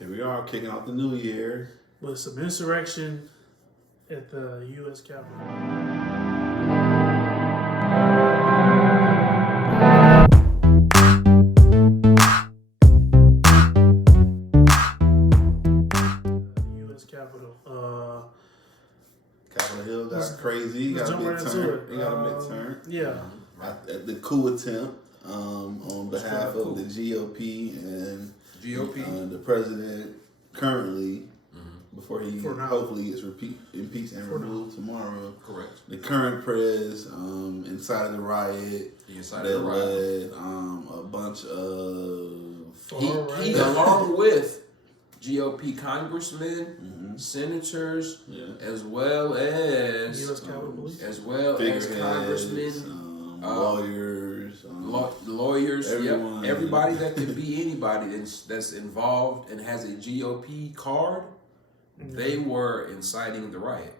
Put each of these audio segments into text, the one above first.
Here we are, kicking off the new year. With some insurrection at the U.S. Capitol. U.S. Capitol. Capitol Hill got crazy. You got a midterm. Yeah. The coup attempt on behalf of the GOP and the president currently, before he hopefully gets impeached and removed tomorrow. Correct. The current prez incited the riot. He incited the riot. Led a bunch of he along with GOP congressmen, senators, as well as U.S. Capitol Police, as congressmen, lawyers, everyone. Everybody that could be anybody that's involved and has a GOP card. They were inciting the riot.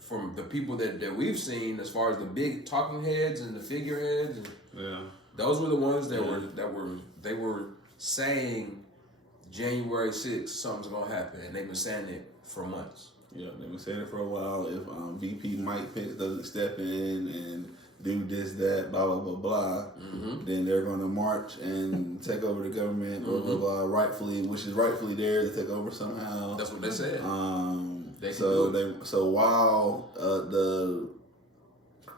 From the people that we've seen, as far as the big talking heads and the figureheads, those were the ones that were saying January 6th something's gonna happen, and they've been saying it for months. Yeah, they've been saying it for a while. If VP Mike Pence doesn't step in and do this, that, blah, blah, blah, blah, then they're going to march and take over the government, blah, blah, blah, which is rightfully theirs to take over somehow. That's what they said. So while the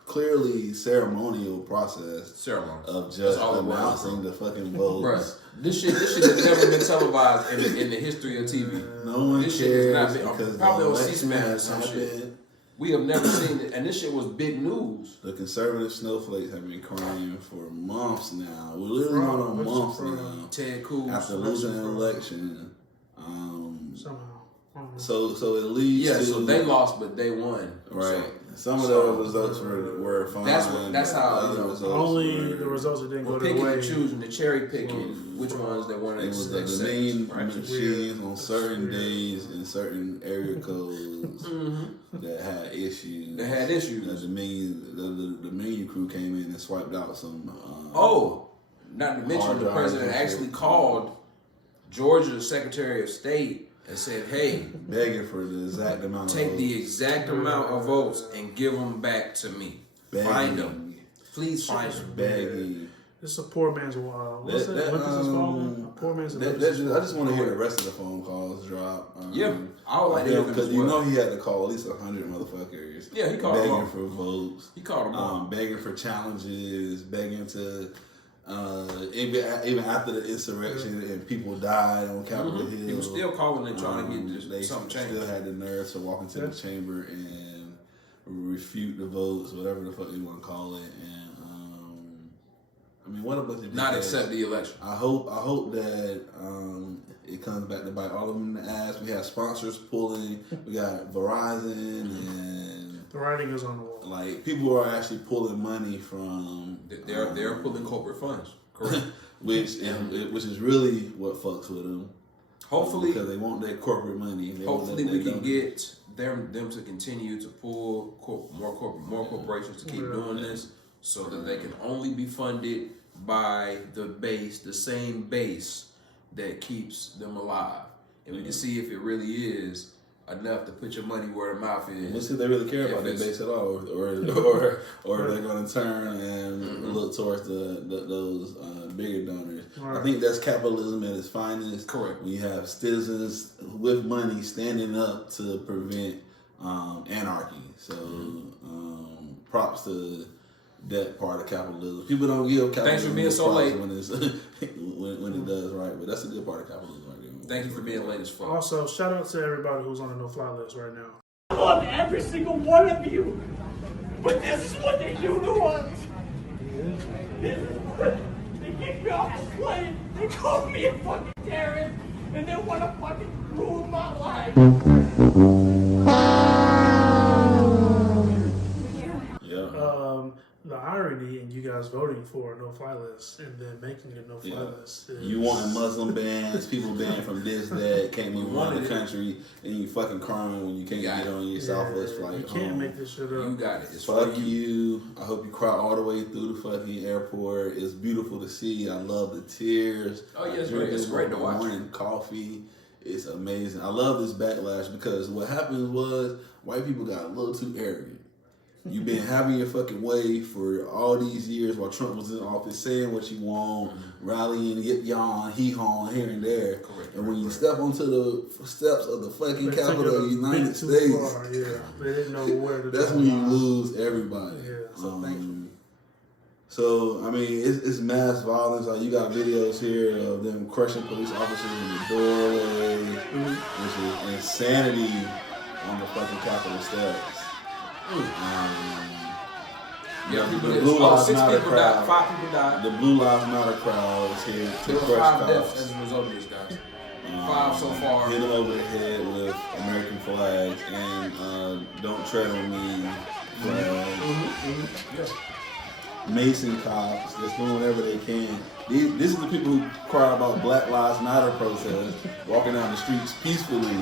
clearly ceremonial process of just announcing the fucking votes. Bruh, this shit has never been televised in the history of TV. No one this cares shit has not been, because probably the on election C-SPAN or has some happened. shit. We have never seen it, and this shit was big news. The conservative snowflakes have been crying for months now. We're literally going on months now. Ted Cruz after losing an election. Somehow. So it leads to... so they lost, but they won. Right. Some of those results were fine. That's how only the results that didn't go their way. And choosing, the cherry picking, which ones they wanted to accept. It was the main machines on certain days in certain area codes that had issues. They had issues. The menu crew came in and swiped out some. Not to mention the president actually called Georgia's Secretary of State and said, "Hey, begging for the exact amount. Take the exact amount of votes and give them back to me. Find them, please find them." Begging. This is a poor man's what's that? A poor man's. I just want to hear the rest of the phone calls drop. I would like to hear them because you know he had to call at least 100 motherfuckers. Yeah, he called begging them all. For votes. He called them all. Begging for challenges, begging to. Even after the insurrection and people died on Capitol Hill, he was still calling and trying to get something changed. Still had the nerve to walk into the chamber and refute the votes, whatever the fuck you want to call it. And I mean, what a bunch of not accept the election. I hope that it comes back to bite all of them in the ass. We have sponsors pulling. We got Verizon and. The writing is on the wall. Like, people are actually pulling money from... They're pulling corporate funds, correct? which is really what fucks with them. Hopefully... because they want their corporate money. Hopefully we can get them to continue to pull more corporations to keep doing this so that they can only be funded by the same base that keeps them alive. And we can see if it really is enough to put your money where the mouth is. Let's see if they really care about their base at all, or if they're going to turn and look towards those bigger donors. Right. I think that's capitalism at its finest. Correct. We have citizens with money standing up to prevent anarchy. So props to that part of capitalism. People don't give capitalism. Thanks for being so late when it does right, but that's a good part of capitalism. Thank you for being late as fuck. Also, shout out to everybody who's on the no-fly list right now. I love every single one of you, but this is what they do to us. They kick me off the plane, they call me a fucking terrorist, and they want to fucking ruin my life. The irony in you guys voting for a no-fly list and then making a no-fly list is... You wanting Muslim bans, people banned from this, that, can't even run the country, and you fucking crying when you can't get on your Southwest flight. You can't make this shit up. You got it. It's fuck you. I hope you cry all the way through the fucking airport. It's beautiful to see. I love the tears. Oh yeah, it's great to watch. Morning coffee. It's amazing. I love this backlash because what happened was white people got a little too arrogant. You've been having your fucking way for all these years while Trump was in office, saying what you want, rallying, get yawn, hee-haw, here and there. Correct. And when you step onto the steps of the fucking capital of the United Too States, far, yeah. They didn't know where to that's draw when the you line. lose everybody. Yeah, so thankful. So, I mean, it's mass violence. Like, you got videos here of them crushing police officers in the doorway, which is insanity on the fucking Capitol steps. Yeah, people the did. Blue Lives 6 Matter people died. crowd. 5 people died. The Blue Lives Matter crowd is here to There were crush 5 cops. deaths as a result of this, guys. 5 so far. Hit them over the head with American flags and "Don't Tread on Me" flags. Yeah. Mason cops that's doing whatever they can. This is the people who cry about Black Lives Matter protests, walking down the streets peacefully.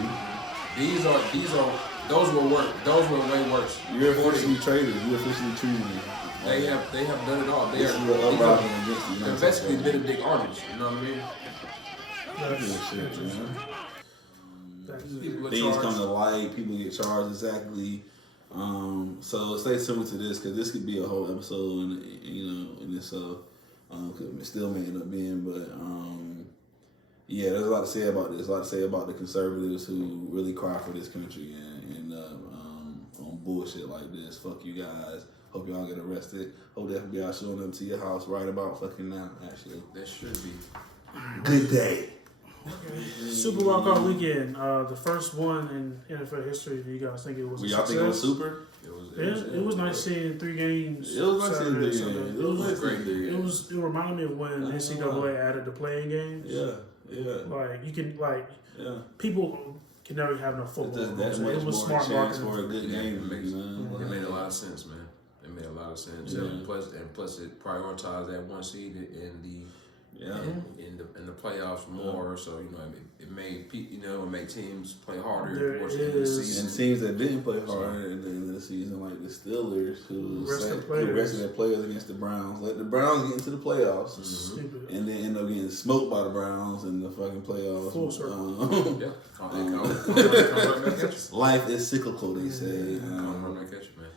Those were way worse. You're officially traitors. You're officially treating. They have done it all. They This is an uprising against the they're United basically States. Benedict Arnold. You know what I mean? Good That's shit, interesting. man. People are Things come charged. to light. People get charged exactly. So stay tuned to this because this could be a whole episode, in this. It still may end up being, but yeah, there's a lot to say about this. A lot to say about the conservatives who really cry for this country and on bullshit like this. Fuck you guys. Hope y'all get arrested. Hope the FBI showing up to your house right about fucking now. Actually, That should be. good day. Super Wildcard Weekend, the first one in NFL history. Do you guys think it was Were a y'all think it was success? super? It was nice seeing 3 games. It was nice seeing Saturday, 3 Sunday. games. It was nice great. seeing 3 games. It reminded me of when NCAA added the playing games. Yeah. Like you can Yeah. people can never have no football. There's that So much it was more smart chance marketing. for a good Yeah, game. it makes- man. It made a lot of sense, man. It made a lot of sense. Yeah. And plus it prioritized that 1 seed in the Yeah. in the playoffs more. So it made it made teams play harder There towards the end of the is- And season. teams that didn't play hard at the end of the season, like the Steelers, who Rested rested their players against the Browns, let the Browns get into the playoffs, Stupid. and then end up getting smoked by the Browns in the fucking playoffs. Full circle. Yeah, come right back at you. Life is cyclical, they say. Come right back at you, man.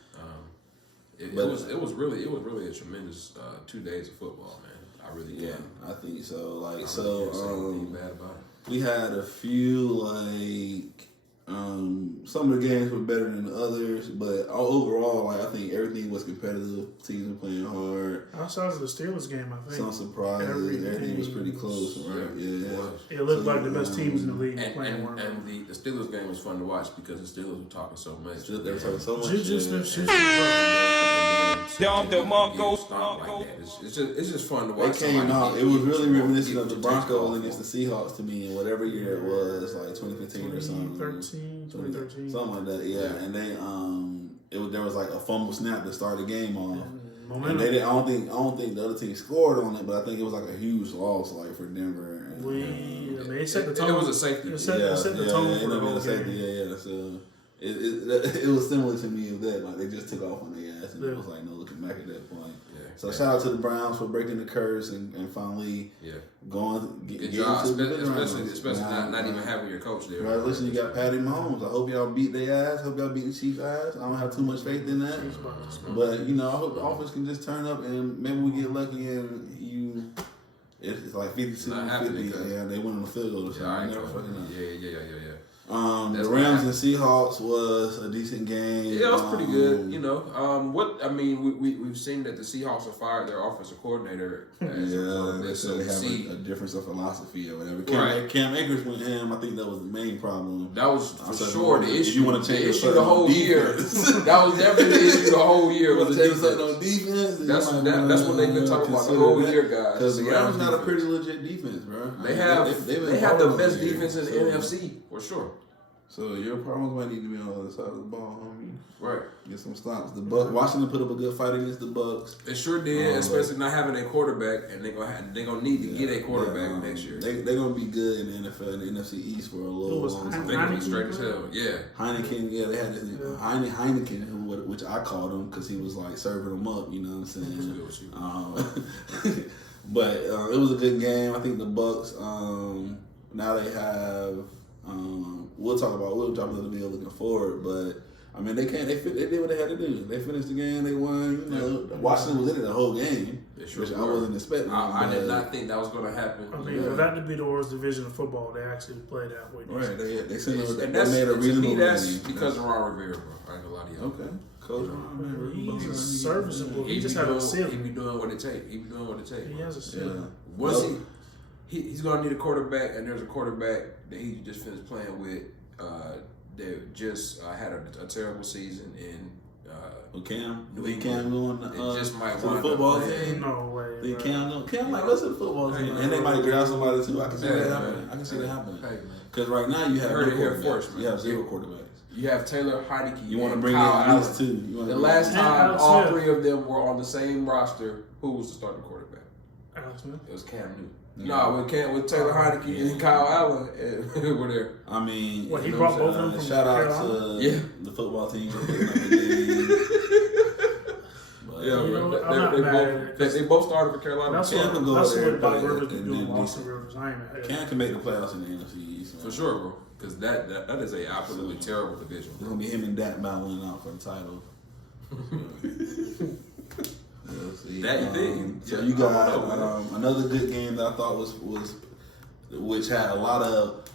It But- was really a tremendous 2 days of football, man. I really Yeah, can. I think so. Like, I really so, can't say anything bad about it. we had a few, some of the games were better than others, but overall, like, I think everything was competitive. Teams were playing hard. Outside of the Steelers game, I think Some surprises. Everything was pretty close, right? Yeah. It was. it looked like the best teams in the league were And, playing and, one. and the Steelers game was fun to watch because the Steelers were talking so much. Still, they were talking so much Juju shit. Smith-Schuster. It's just fun to They watch. came somebody out. get It was beat really with reminiscent beat of the with Broncos take against the off. Seahawks to me, and whatever year it was, like 2015 or something. 2013. Something like that, yeah. And they there was like a fumble snap to start the game off. And Momentum. they didn't, I don't think the other team scored on it, but I think it was like a huge loss, like for Denver. And, They set the tone. It was a safety. It set the tone for the whole safety. game. Yeah. So it was similar to me of that. Like they just took off on their ass, and it Yeah. was like no looking back at that point. Yeah. So shout out to the Browns for breaking the curse and finally going. Good getting job, to the Browns. especially not even having your coach there. Congratulations, you got Patty Mahomes. I hope y'all beat their ass. Hope y'all beat the Chiefs' ass. I don't have too much faith in that. But, I hope the offense can just turn up and maybe we get lucky and it's like 52 Not happening 50. because- Yeah, they win on the field goal or something. Yeah, I I ain't never going. fucking know. Yeah. The That's Rams not- and Seahawks was a decent game. Yeah, it was pretty good. We've seen that the Seahawks have fired their offensive coordinator. As a result Yeah, of they this, said they we have see a difference of philosophy or whatever. Right. Cam Akers went ham. I think that was the main problem. that was for said, sure the if issue. you wanna change the the issue the whole defense. year. That was definitely the issue the whole year. You Was want the to tell you something on defense. defense? then That's you might that's wanna what they've been talking about the consider whole that. year, guys. Because the Seattle's Rams got a defense. pretty legit defense, bro. They been have the balling best this year, defense in the so- NFC for sure. So your problems might need to be on the other side of the ball, homie. Right. Get some stops. The Washington put up a good fight against the Bucks. They sure did, especially not having a quarterback, and they're gonna need to get a quarterback next year. They're gonna be good in the NFL and the NFC East for a little was long They're time. gonna be straight as hell. Yeah. Heineken, they had this Heineken, which I called him because he was like serving them up. You know what I'm What's saying? good with you? But it was a good game. I think the Bucks now they have We'll drop another video looking forward, but I mean they did what they had to do. They finished the game, they won. You know, Washington was in it the whole game, which I wasn't expecting. I did not think that was going to happen. I mean, for that to be the worst division of football, they actually played that way. Right, they made a reasonable to me, that's game. because of Ron Rivera, bro. I ain't gonna lie to you. Okay. Coach Ron Rivera. He's serviceable. He just be had a doing, ceiling. he be doing what it take. He be doing what it take. He has a ceiling. Once he's gonna need a quarterback, and there's a quarterback that he just finished playing with. That just had a terrible season in. Cam going just might to the wind football up team. No way. Then Cam might go to the football team, and they might grab somebody too. I can see that happening. I can see that happening. Because right now you have heard it here first. You have 0 quarterbacks. You have Taylor Heineke. You want to bring in Kyle at least 2. The last time all 3 of them were on the same roster, who was the starting quarterback? Alex Smith. It was Cam Newton. No, with Taylor Heineke and Kyle Allen were there. I mean, he brought both of them from shout out Carolina? to the football team. They both started for Carolina. That's what Doc Rivers is doing. Austin Rivers. I ain't mad. Cam can make the playoffs in the NFC East. For sure, bro. Because that is a absolutely terrible division. It's gonna be him and Dak battling out for the title. That you think? So you got another good game that I thought was which had a lot of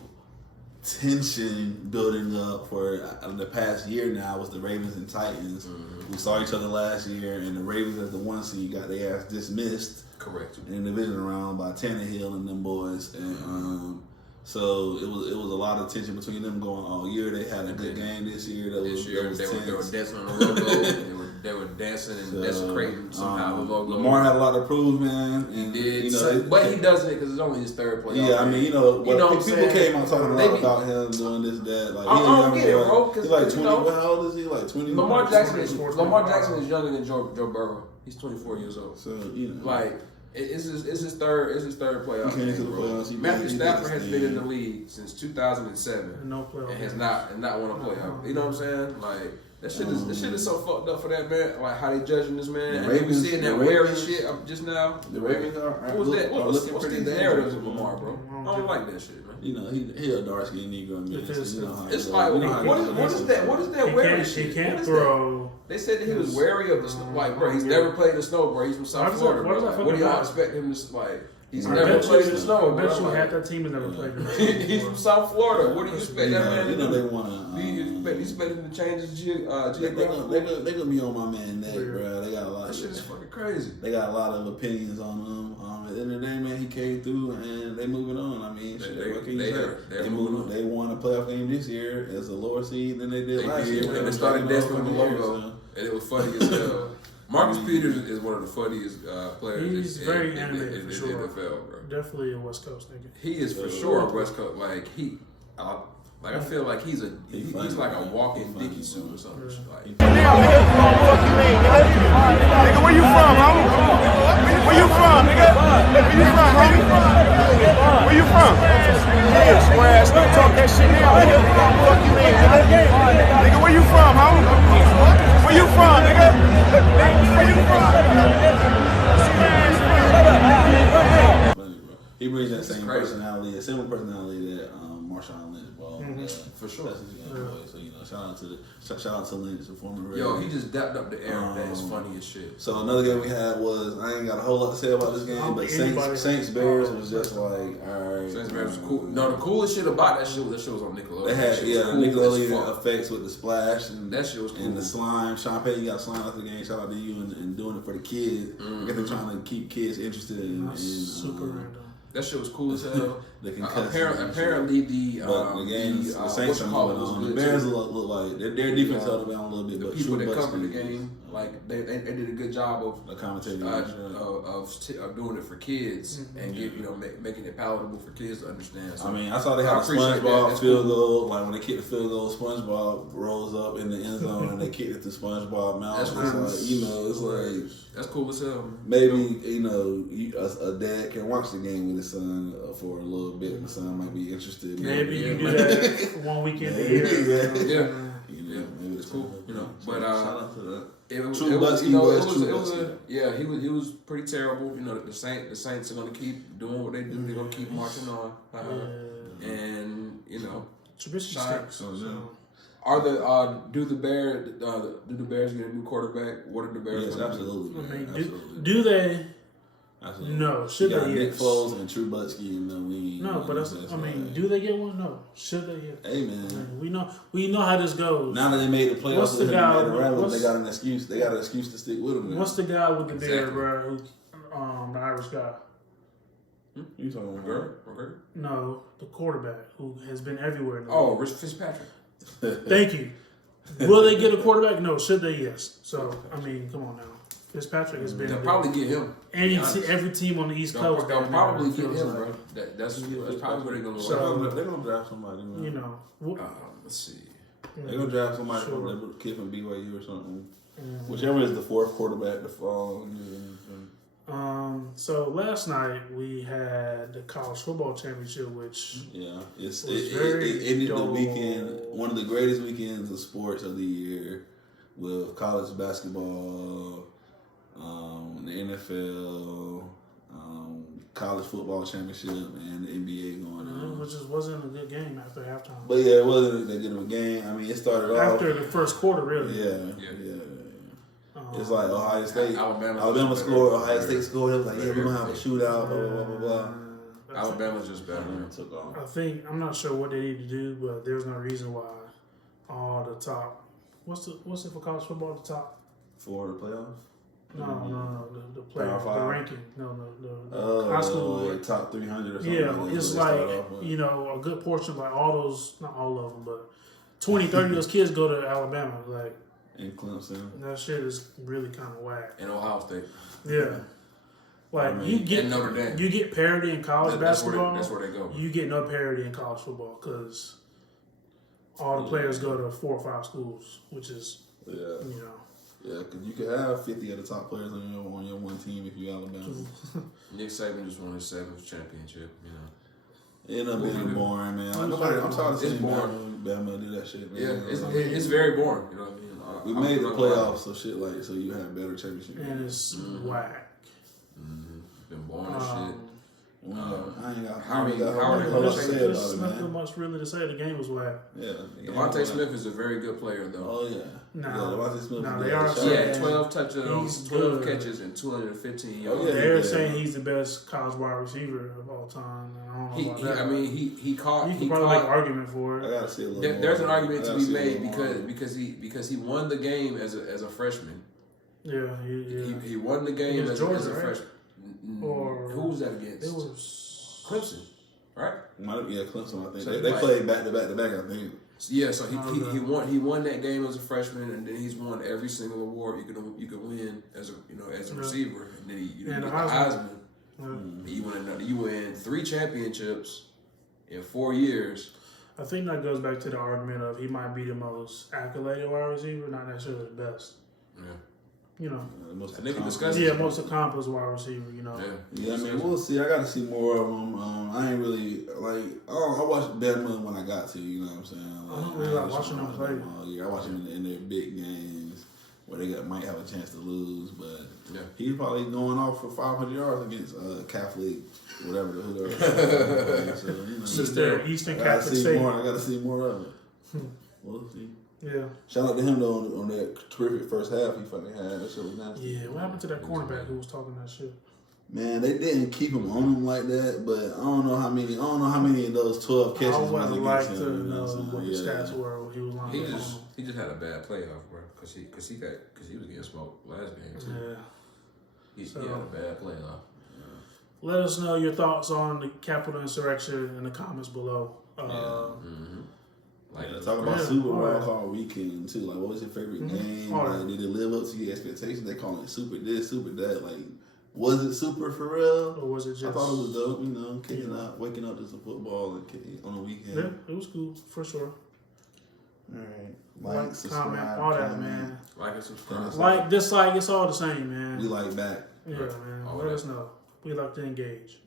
tension building up for the past year now was the Ravens and Titans. Mm-hmm. We saw each other last year, and the Ravens as the 1 seed got their ass dismissed. Correct. In the division round by Tannehill and them boys, and so it was a lot of tension between them going all year. They had a good game this year. They were dancing on the logo. They were dancing and desecrating somehow the logo. Lamar had a lot to prove, man. And he did, but he doesn't because it's only his 3rd playoff. Yeah, I mean, people came out talking about him doing this, that. Like, I don't get it, bro. He's like 20. How old is he? Like 20. Lamar Jackson is younger than Joe Burrow. He's 24 years old. So like. It's his third playoff. He came to the playoffs. Matthew Stafford has been in the league since 2007 no playoff and has not won a playoff. You know what I'm saying? Like that shit is so fucked up for that man. Like how they judging this man. And we seeing that wearing shit just now. The Ravens are what's the narratives of Lamar, bro? I don't like that shit, man. You know he a dark skinned Negro man. It's like what is that wearing shit? He can't throw. They said that he was wary of the snow. Like, bro, he's never played in the snow, bro. He's from South Florida, bro. Like, what do y'all expect him to like? He's never played in the snow, bro. I bet you half that team has never played in the snow. He's from South Florida. What do you expect that man to do? They want to. You expect him to change his geography? They're gonna be on my man neck, bro. They got a lot. That shit is fucking crazy. They got a lot of opinions on him. At the end of the day, man, he came through and they moving on. I mean, they moving on. They won a playoff game this year as a lower seed than they did last year. And they started dancing on the logo, and it was funny as hell. Marcus Peters is one of the funniest players. He's very animated in for sure. the NFL, bro. Definitely a West Coast nigga. He is for sure a West Coast. I feel like he's like a walking Dickie suit or something. Like, nigga, where you from, homie? Where you from, nigga? Where you from, homie? Where you from? Yeah, square ass, don't talk that shit now, nigga. Fuck you, man. Nigga, where you from, homie? Where you from, nigga? Where you from? He brings that same personality, a similar personality that Marshawn Lynch brought. For sure. That's his young boy. So shout out to Lynch, the former Ravens. Yo, he just dapped up the air. That is funny as shit. So another game we had was, I ain't got a whole lot to say about this game, but Saints Bears was just like, all right. Saints Bears was cool. No, the coolest shit about that shit was on Nickelodeon. They had Nickelodeon effects with the splash and that shit was cool. And the slime. Sean Payton got slime after the game. Shout out to you and doing it for the kids. I guess they're trying to keep kids interested in super random. That shit was cool as hell. Apparently the Saints are moving on. The Bears look like their defense held down a little bit. The but people that covered the game, like they did a good job of the commentating of doing it for kids and making it palatable for kids to understand. So, I mean, I saw they had a SpongeBob field goal. Like when they kick the field goal, SpongeBob rolls up in the end zone and they kick it to SpongeBob mouth. That's cool. It's like that's cool as hell. Maybe a dad can watch the game with his son for a little bit. And the son might be interested. Maybe you do that 1 weekend a year. Yeah, maybe it's cool. But shout out to that. He was pretty terrible. The Saints are gonna keep doing what they do. They're gonna keep marching on, and Trubisky Shine. stinks. Oh, yeah. So. Are the do the Bears get a new quarterback? What are the Bears? Yes, gonna do? absolutely. I Man, mean, absolutely. do they? Absolutely. No. Should you got they? Nick Yes. Foles and Trubisky in the wing. No, but that's, I mean, do they get one? No. Should they? Yes. Hey, man. I mean, we know how this goes. Now that they made the playoffs, What's the with guy- him and Randall, what's- they got an excuse. They got an excuse to stick with him. Now. What's the guy with the beard, Exactly. bro? Who, the Irish guy? You talking about? McGurk? No, the quarterback who has been everywhere. In the Oh, league. Rich Fitzpatrick. Thank you. Will they get a quarterback? No. Should they? Yes. So I mean, come on now. Fitzpatrick has been They'll probably get him. every team on the East They'll, Coast. they'll down probably there, get it him, feels bro. like. That's probably what they're gonna So- look. They're gonna draft somebody, man. You know. Let's see. They're gonna draft somebody Sure. from the kid from BYU or something. Mhm. Whichever is the fourth quarterback to fall. So last night we had the college football championship, which Yeah, It was very it ended the dull. weekend, one of the greatest weekends of sports of the year, with college basketball, the NFL, college football championship, and the NBA going on. which just wasn't a good game after halftime. But yeah, it wasn't that good of a game. I mean, it started off. After the first quarter, really. Yeah. It's like Ohio State. Alabama scored. Ohio State scored. It was like, yeah, we're gonna have a shootout. Blah blah blah blah. Alabama's just better. And then it took off. I think I'm not sure what they need to do, but there's no reason why all the top. What's it for college football? The top? For the playoffs. No. The play, Power the five? ranking. No. The high school. Like top 300 or something. Yeah, like that. it's They like, start off with. you know, a good portion, like all those, not all of them, but 20, 30 of those kids go to Alabama. Like, In Clemson. that shit is really kind of whack. And Ohio State. Yeah. Like, I mean, you get and Notre Dame. you get parity in college basketball. That's where they go. You get no parity in college football because all the players go to 4 or 5 schools, which is, Yeah. you know. Yeah, because you could have 50 of the top players on your one team if you Alabama. Nick Saban just won his 7th championship. You know. It ended up being boring, man. Like, nobody, I'm tired of It's seeing boring. Bama do that shit, man. Yeah, it's very boring. You know what I mean? We made the playoffs, so shit like, so you have better championship. And it's whack. It's been boring as shit. I ain't got How many- a how whole many lot to points- say There's about it, nothing man. much really to say. The game was whack. Yeah. Devontae Smith is a very good player, though. Oh, yeah. No. Yeah, Devontae Smith. No, is they good. are Shout He out. had saying 12 touchdowns, he's 12 good. catches, and 215 Oh, yards. yeah. They're saying he's the best college wide receiver of all time. And I don't know about that. I mean, he caught. you He can probably make an caught. argument for I it. gotta see a little more. There's an argument I to gotta be see a made little more. because he won the game as a freshman. Yeah. He won the game Against as Georgia, a right? freshman. Or- Who was that against? It was Clemson, right? Yeah, Clemson, I think. So They he might- played back to back to back, I think. Yeah, so he Okay. he won that game as a freshman, and then he's won every single award you could win as a Yeah. receiver, and then he And got the the Heisman. Heisman. You win 3 championships in 4 years. I think that goes back to the argument of he might be the most accoladed wide receiver, not necessarily the best. Yeah, You know. Most I think we accomplished. discussed Yeah, most accomplished wide receiver. You know. yeah. Yeah, I mean, we'll see. I got to see more of them. I ain't really like. I watched Bama when I got to. You know what I'm saying? I don't really like watching them play. All year. I watch them in their big games where they might have a chance to lose, but Yeah. he's probably going off for 500 yards against Catholic, whatever the whoever. So, you know, Eastern I gotta Catholic see State. more. I got to see more of it. We'll see. Yeah. Shout out to him though on that terrific first half he fucking had. That shit was nasty. Yeah. What happened to that cornerback who was talking that shit? Man, they didn't keep him on him like that, but I don't know how many of those 12 catches I was would like against to him. You know know what I'm what the saying? stats were when he was lying He up just on he just had a bad playoff, bro, because he was getting smoked last game too. him. Yeah. He had a bad playoff. Let us know your thoughts on the Capitol insurrection in the comments below. Like Yeah, talk about Yeah, Super alright. Wild weekend too. Like, what was your favorite game? Alright. Like, did it live up to your expectations? They call it super this, super that. Like, was it super for real? Or was it just? I thought it was dope. You know, waking up to some football on the weekend. Yeah, it was cool for sure. All right, Like, subscribe, comment, all that, comment. man. and subscribe. Like, dislike, it's all the same, man. We like back. Yeah, man. All Let that. us know. We like to engage.